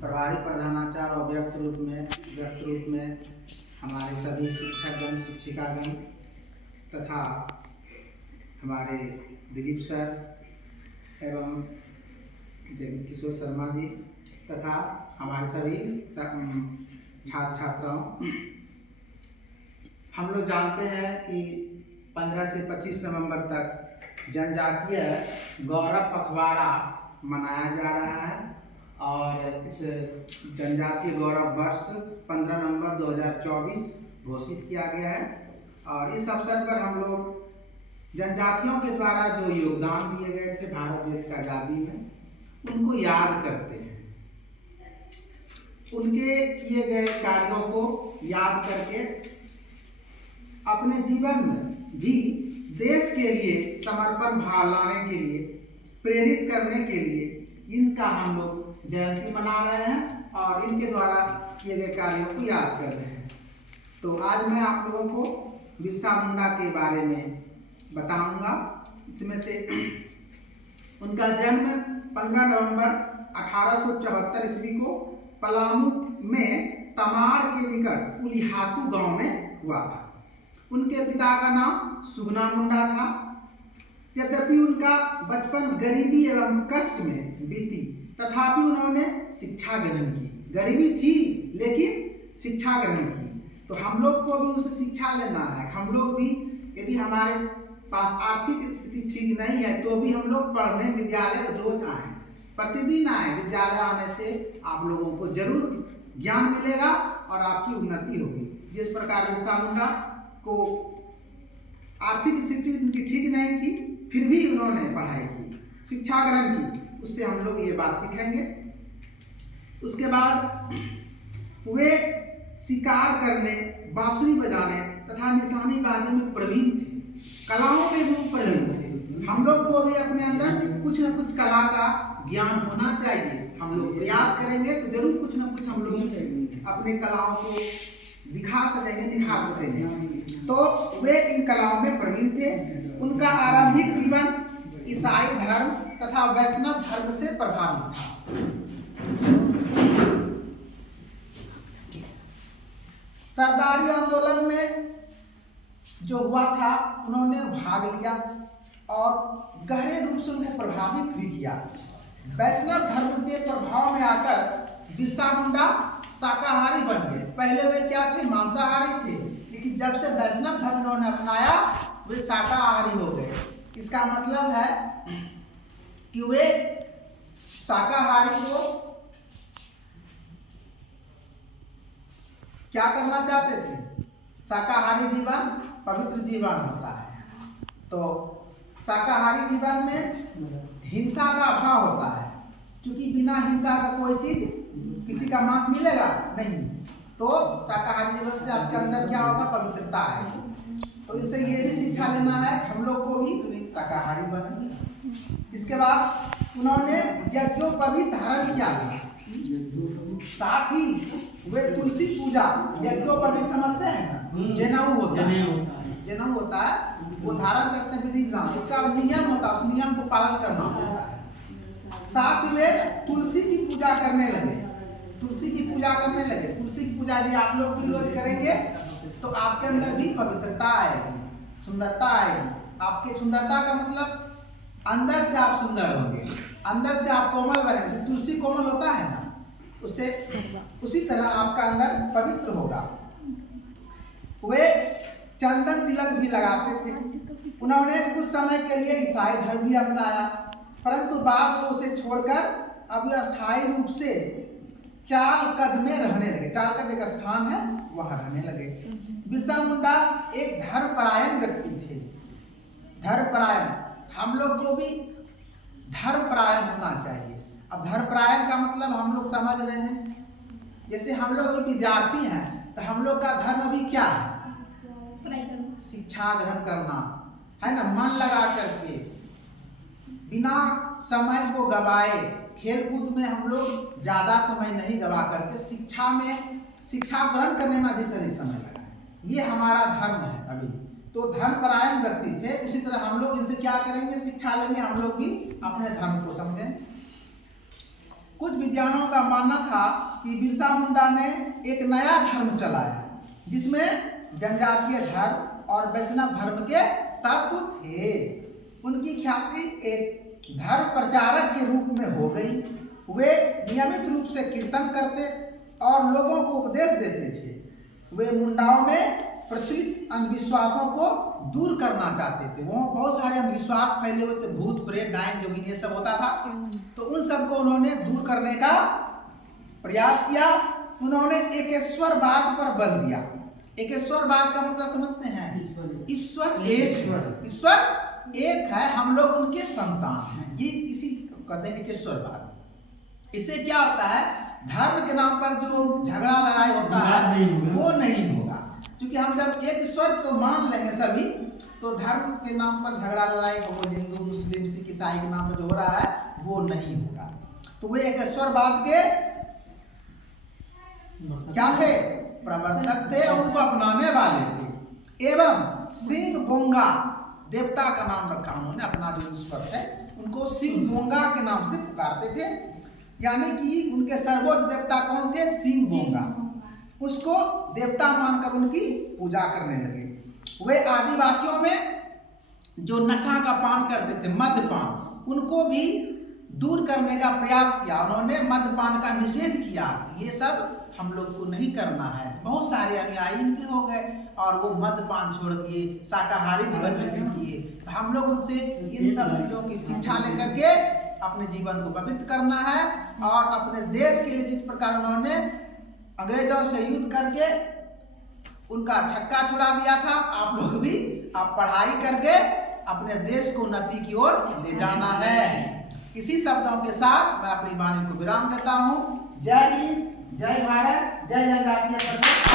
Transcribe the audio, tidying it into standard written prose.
प्रभारी प्रधानाचार्य और व्यक्त रूप में हमारे सभी शिक्षकगण शिक्षिकागण तथा हमारे दिलीप सर एवं किशोर शर्मा जी तथा हमारे सभी छात्र छात्राओं, हम लोग जानते हैं कि 15 से 25 नवंबर तक जनजातीय गौरव पखवाड़ा मनाया जा रहा है और इस जनजातीय गौरव वर्ष 15 नवंबर 2024 घोषित किया गया है। और इस अवसर पर हम लोग जनजातियों के द्वारा जो योगदान दिए गए थे भारत देश की आज़ादी में, उनको याद करते हैं। उनके किए गए कार्यों को याद करके अपने जीवन में भी देश के लिए समर्पण भाव लाने के लिए, प्रेरित करने के लिए इनका हम लोग जयंती मना रहे हैं और इनके द्वारा किए गए कार्यों को याद कर रहे हैं। तो आज मैं आप लोगों को बिरसा मुंडा के बारे में बताऊंगा। इसमें से उनका जन्म 15 नवंबर 1874 ईस्वी को पलामू में तमाड़ के निकट उलिहातू गांव में हुआ था। उनके पिता का नाम सुगना मुंडा था। यद्यपि उनका बचपन गरीबी एवं कष्ट में बीती, तथापि उन्होंने शिक्षा ग्रहण की। गरीबी थी लेकिन शिक्षा ग्रहण की। तो हम लोग को भी उसे शिक्षा लेना है। हम लोग भी, यदि हमारे पास आर्थिक स्थिति ठीक नहीं है तो भी हम लोग पढ़ने विद्यालय रोज आए, प्रतिदिन आए। विद्यालय आने से आप लोगों को जरूर ज्ञान मिलेगा और आपकी उन्नति होगी। जिस प्रकार बिरसा मुंडा को आर्थिक स्थिति उनकी ठीक नहीं थी, फिर भी उन्होंने पढ़ाई की, शिक्षा ग्रहण की। उससे हम लोग ये बात सीखेंगे। उसके बाद वे शिकार करने, बांसुरी बजाने तथा निशानेबाजी में प्रवीण थे। कलाओं में भी प्रवीण थे। हम लोग को भी अपने अंदर कुछ न कुछ कला का ज्ञान होना चाहिए। हम लोग प्रयास करेंगे तो जरूर कुछ न कुछ हम लोग अपने कलाओं को दिखा सकेंगे, निखार सकेंगे। तो वे इन कलाओं में प्रवीण थे। उनका आरंभिक जीवन ईसाई धर्म तथा वैष्णव धर्म से प्रभावित था। सरदारी आंदोलन में जो हुआ था, उन्होंने भाग लिया और गहरे रूप से उनको प्रभावित भी किया। वैष्णव धर्म के प्रभाव में आकर बिरसा मुंडा शाकाहारी बन गए। पहले वे क्या थे? मांसाहारी थे, लेकिन जब से वैष्णव धर्म उन्होंने अपनाया वे शाकाहारी हो गए। इसका मतलब है कि वे शाकाहारी को क्या करना चाहते थे? शाकाहारी जीवन पवित्र जीवन होता है। तो शाकाहारी जीवन में हिंसा का अभाव होता है, क्योंकि बिना हिंसा का कोई चीज, किसी का मांस मिलेगा नहीं। तो शाकाहारी जीवन से आपके अंदर क्या होगा? पवित्रता आएगी। तो इनसे ये भी शिक्षा लेना है, हम लोग को भी शाकाहारी बने। इसके बाद उन्होंने यज्ञोपवीत धारण किया था। साथ ही वे तुलसी पूजा, यज्ञोपवीत समझते हैं ना? जनेऊ होता है, जनेऊ होता है, वो धारण करते हैं विधि विधान। उसका नियम होता है, उस नियम को पालन करना होता है। साथ ही वे तुलसी की पूजा करने लगे। तुलसी की पूजा करने लगे। तुलसी की पूजा यदि आप लोग भी रोज करेंगे तो आपके अंदर भी पवित्रता आएगी, सुंदरता आएगी। आपके सुंदरता का मतलब अंदर से आप सुंदर होंगे, अंदर से आप कोमल बनेंगे। तुलसी कोमल होता है ना, उससे उसी तरह आपका अंदर पवित्र होगा। वे चंदन तिलक भी लगाते थे। उन्होंने कुछ समय के लिए ईसाई धर्म भी अपनाया, परंतु बाद में उसे छोड़कर अब अस्थायी रूप से चालकद में रहने लगे। चालकद एक स्थान है, वहां रहने लगे। बिरसा मुंडा एक धर्मपरायण व्यक्ति थे। धर्मपरायण, हम लोग को भी धर्मपरायण होना चाहिए। अब धर्मपरायण का मतलब हम लोग समझ रहे हैं। जैसे हम लोग विद्यार्थी हैं तो हम लोग का धर्म अभी क्या है? शिक्षा ग्रहण करना है ना, मन लगा करके, बिना समय को गवाए। खेल कूद में हम लोग ज्यादा समय नहीं गवा करके शिक्षा ग्रहण करने में अधिक से अधिक समय लगाए। ये हमारा धर्म है अभी। तो धर्मपरायण व्यक्ति थे। उसी तरह हम लोग इनसे क्या करेंगे? शिक्षा लेंगे, हम लोग भी अपने धर्म को समझें। कुछ विद्वानों का मानना था कि बिरसा मुंडा ने एक नया धर्म चलाया जिसमें जनजातीय धर्म और वैष्णव धर्म के तत्व थे। उनकी ख्याति एक धर्म प्रचारक के रूप में हो गई। वे नियमित रूप से कीर्तन करते और लोगों को उपदेश देते थे। वे मुंडाओं में प्रचलित अंधविश्वासों को दूर करना चाहते थे। वहाँ बहुत सारे अंधविश्वास फैले हुए थे, भूत प्रेत डायन जोगिन ये सब होता था, तो उन सबको उन्होंने दूर करने का प्रयास किया। उन्होंने एकेश्वरवाद पर बल दिया। एकेश्वरवाद का मतलब समझते हैं? ईश्वर एक है, हम लोग उनके संतान हैं, ये इसी कहते हैं एकेश्वरवाद। इससे क्या होता है, धर्म के नाम पर जो झगड़ा लड़ाई होता है वो नहीं होगा, क्योंकि हम जब एक ईश्वर को मान लेंगे सभी, तो धर्म के नाम पर झगड़ा लड़ाई वो हिंदू मुस्लिम सिख ईसाई के नाम पर जो हो रहा है वो नहीं होगा। तो वे एकेश्वरवाद के क्या थे? प्रवर्तक थे, उनको अपनाने वाले थे। एवं सिंह बोंगा देवता का नाम रखा उन्होंने, अपना जो ईश्वर है उनको सिंह बोंगा के नाम से पुकारते थे। यानी कि उनके सर्वोच्च देवता कौन थे? सिंह बोंगा। उसको देवता मानकर उनकी पूजा करने लगे। वे आदिवासियों में जो नशा का पान करते थे, मद्यपान, उनको भी दूर करने का प्रयास किया। उन्होंने मद्यपान का निषेध किया, ये सब हम लोग को नहीं करना है। बहुत सारे अनुयायी इनके हो गए और वो मद्यपान छोड़ दिए, शाकाहारी जीवन व्यतीत किए। हम लोग उनसे इन सब चीजों की शिक्षा लेकर के अपने जीवन को पवित्र करना है और अपने देश के लिए जिस प्रकार उन्होंने अंग्रेजों से युद्ध करके उनका छक्का छुड़ा दिया था, आप लोग भी आप पढ़ाई करके अपने देश को उन्नति की ओर ले जाना है। इसी शब्दों के साथ मैं अपनी वाणी को विराम देता हूँ। जय हिंद, जय भारत, जय जनजातीय परिषद।